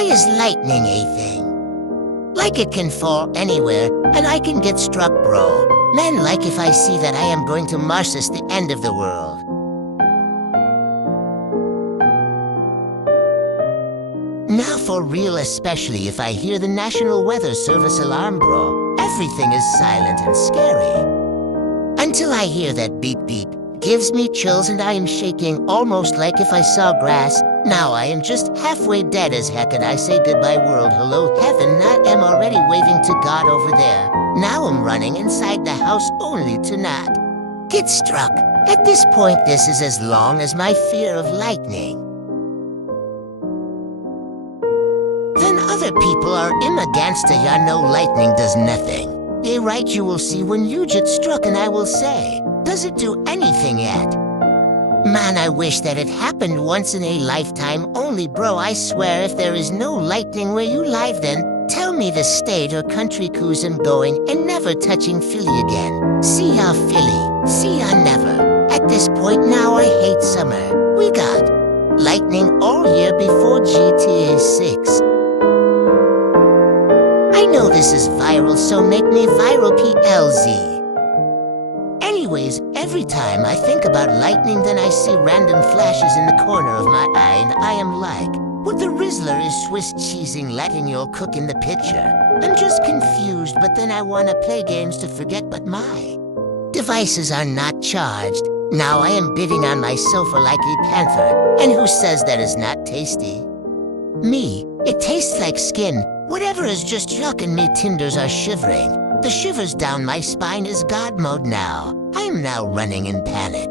Why is lightning a thing? Like it can fall anywhere, and I can get struck, bro. Men like if I see that I am going to Marsus, the end of the world. Now for real, especially if I hear the National Weather Service alarm, bro. Everything is silent and scary. Until I hear that beep beep. Gives me chills and I am shaking almost like if I saw grass. Now I am just halfway dead as heck and I say goodbye world, hello heaven, I am already waving to God over there. Now I'm running inside the house only to not get struck. At this point, this is as long as my fear of lightning. Then other people are in against it, ya know lightning does nothing. They right, you will see when you get struck and I will say, does it do anything yet? Man, I wish that it happened once in a lifetime only, bro. I swear if there is no lightning where you live, then tell me the state or country cruise I'm going and never touching Philly again. See ya, Philly. See ya, never. At this point now, I hate summer. We got lightning all year before GTA 6. I know this is viral, so make me viral PLZ. Anyways, every time I think about lightning, then I see random flashes in the corner of my eye, and I am like, what the Rizzler is Swiss cheesing letting you cook in the picture? I'm just confused, but then I wanna play games to forget, but my devices are not charged. Now I am bidding on my sofa like a panther, and who says that is not tasty? Me, it tastes like skin. Whatever is just yuck and me tinders are shivering. The shivers down my spine is God mode now. I am now running in panic.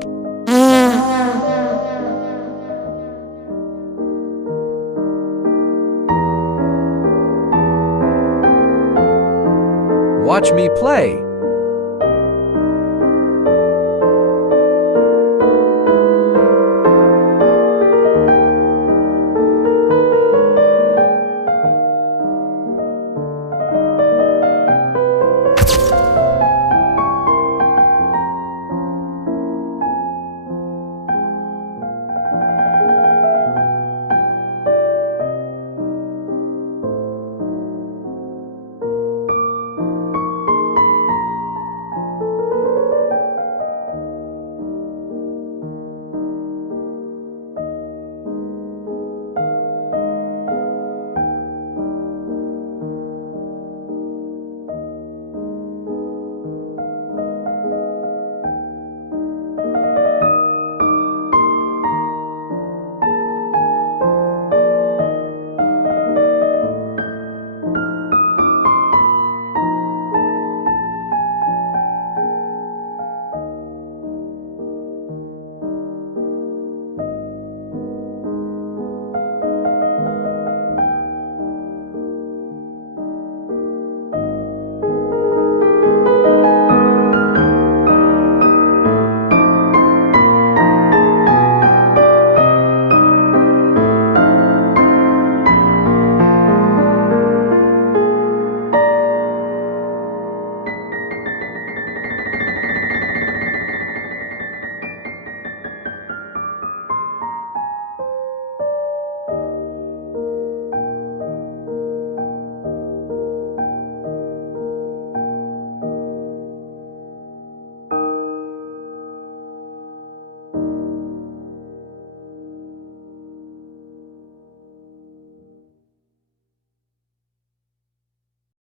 Watch me play.